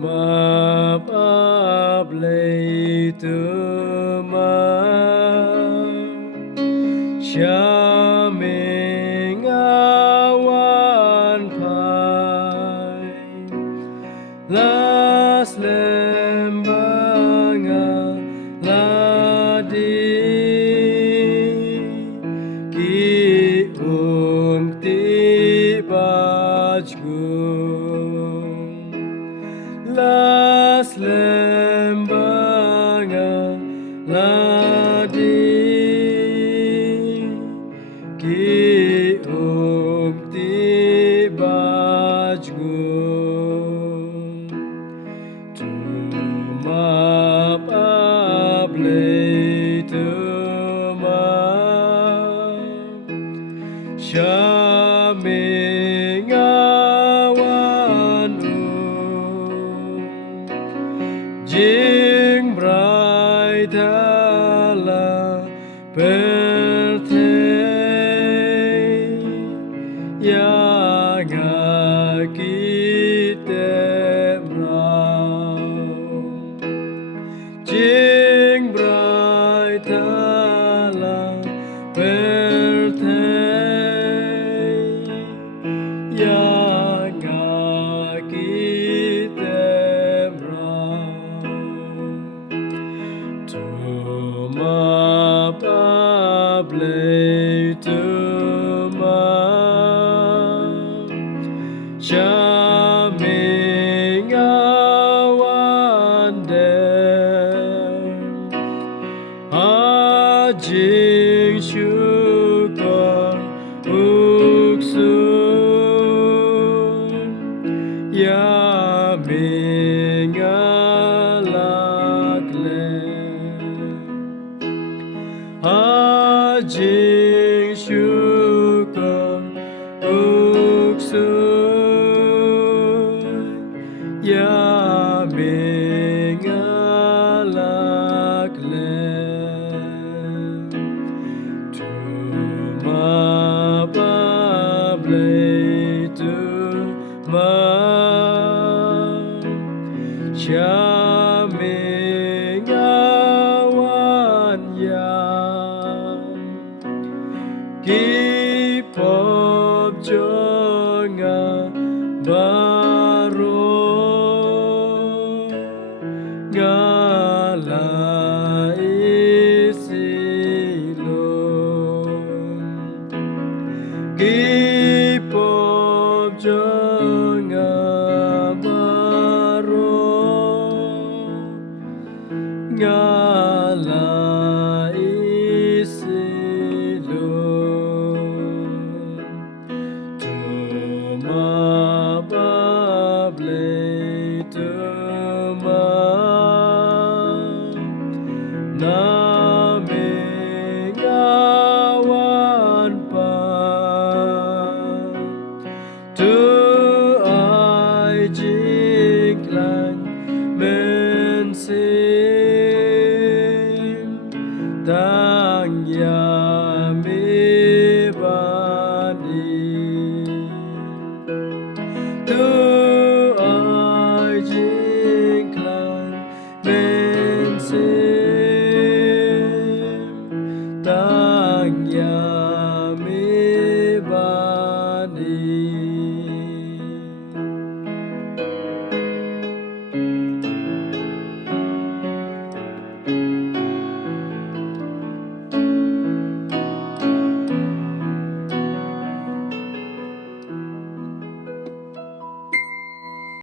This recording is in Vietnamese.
ma pa Blei tu ma cha mình awan pai las lembanga la di ki ung ti las lembanga la di ki ung ti tu ma pa Blei tu ma cha mình awan Jingrwai thala perte ya nga Jingrwai thala perte ya nga tu ma pa Blei tu ma cha mình awan jing shu con uk sun ya mình alak le jing shu con uk sun ya mình alak le tu ma pa Blei tu ma cha mình awan ki pop cho nga baro nga la ki pop cho nga baro nga la tu ma pa Blei tu ma na mình awan tu ai jing lan men sim tang ya mi bani tu ai jing lan men sim tang ya